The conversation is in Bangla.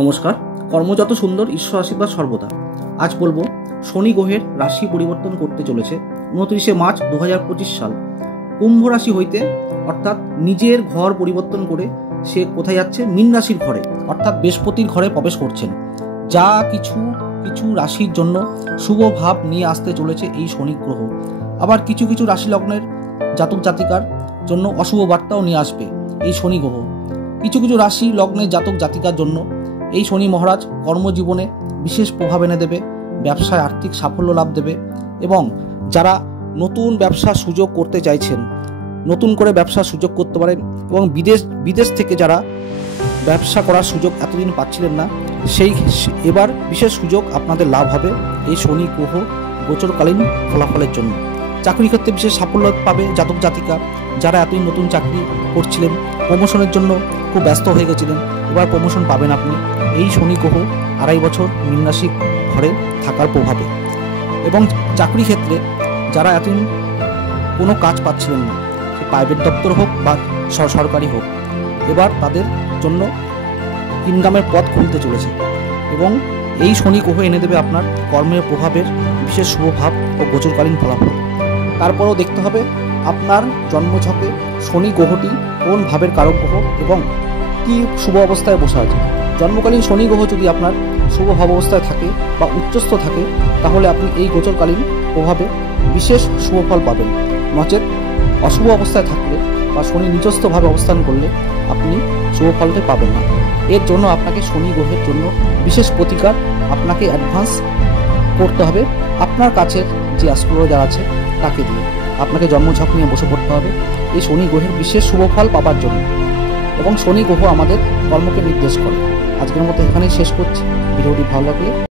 নমস্কার। কর্মযত সুন্দর, ঈশ্বর আশীর্বাদ সর্বদা। আজ বলবো শনি গ্রহের রাশি পরিবর্তন করতে চলেছে 29শে মার্চ 2025 সাল। কুম্ভ রাশি হইতে অর্থাৎ নিজের ঘর পরিবর্তন করে সে কোথায় যাচ্ছে? মীন রাশির ঘরে অর্থাৎ বৃহস্পতির ঘরে প্রবেশ করছেন। যা কিছু কিছু রাশির জন্য শুভ ভাব নিয়ে আসতে চলেছে এই শনি গ্রহ। আবার কিছু কিছু রাশি লগ্নের জাতক জাতিকার জন্য অশুভ বার্তাও নিয়ে আসবে এই শনি গ্রহ। কিছু কিছু রাশি লগ্নের জাতক জাতিকার জন্য এই শনি মহারাজ কর্মজীবনে বিশেষ প্রভাব এনে দেবে, ব্যবসায় আর্থিক সাফল্য লাভ দেবে এবং যারা নতুন ব্যবসার সুযোগ করতে চাইছেন নতুন করে ব্যবসার সুযোগ করতে পারেন এবং বিদেশ থেকে যারা ব্যবসা করার সুযোগ এতদিন পাচ্ছিলেন না সেই এবার বিশেষ সুযোগ আপনাদের লাভ হবে এই শনি গ্রহ গোচরকালীন ফলাফলের জন্য। চাকরি ক্ষেত্রে বিশেষ সাফল্য পাবে জাতক জাতিকা। যারা এতদিন নতুন চাকরি করছিলেন, প্রমোশনের জন্য খুব ব্যস্ত হয়ে গেছিলেন, এবার প্রমোশন পাবেন আপনি এই শনি গ্রহ 2.5 বছর মীন রাশি ঘরে থাকার প্রভাবে। এবং চাকরি ক্ষেত্রে যারা এতদিন কোনো কাজ পাচ্ছিলেন না, সে প্রাইভেট দপ্তর হোক বা সরকারি হোক, এবার তাদের জন্য ইনকামের পথ খুলতে চলেছে এবং এই শনি গ্রহ এনে দেবে আপনার কর্মের প্রভাবের বিশেষ শুভ ভাব ও গোচরকালীন ফলাফল। তারপরেও দেখতে হবে আপনার জন্মছকে শনি গ্রহটি কোন ভাবের কারক গ্রহ এবং কি শুভ অবস্থায় বসে আছে। জন্মকালীন শনি গ্রহ যদি আপনার শুভ ভাব অবস্থায় থাকে বা উচ্চস্থ থাকে, তাহলে আপনি এই গোচরকালীন প্রভাবে বিশেষ শুভ ফল পাবেন। নচেত অশুভ অবস্থায় থাকলে বা শনি নিচস্থভাবে অবস্থান করলে আপনি শুভ ফলটি পাবেন না। এর জন্য আপনাকে শনি গ্রহের জন্য বিশেষ প্রতিকার আপনাকে অ্যাডভান্স করতে হবে আপনার কাছের যে অ্যাস্ট্রোলজার আছে তাকে দিয়ে। আপনাকে জন্মছক নিয়ে বসে পড়তে হবে এই শনি গ্রহের বিশেষ শুভ ফল পাবার জন্য। এবং শনি গ্রহ আমাদের কর্মকে নির্দেশ করে। আজকের মতো এখানেই শেষ করছি। ভিডিওটি ভালো লাগলে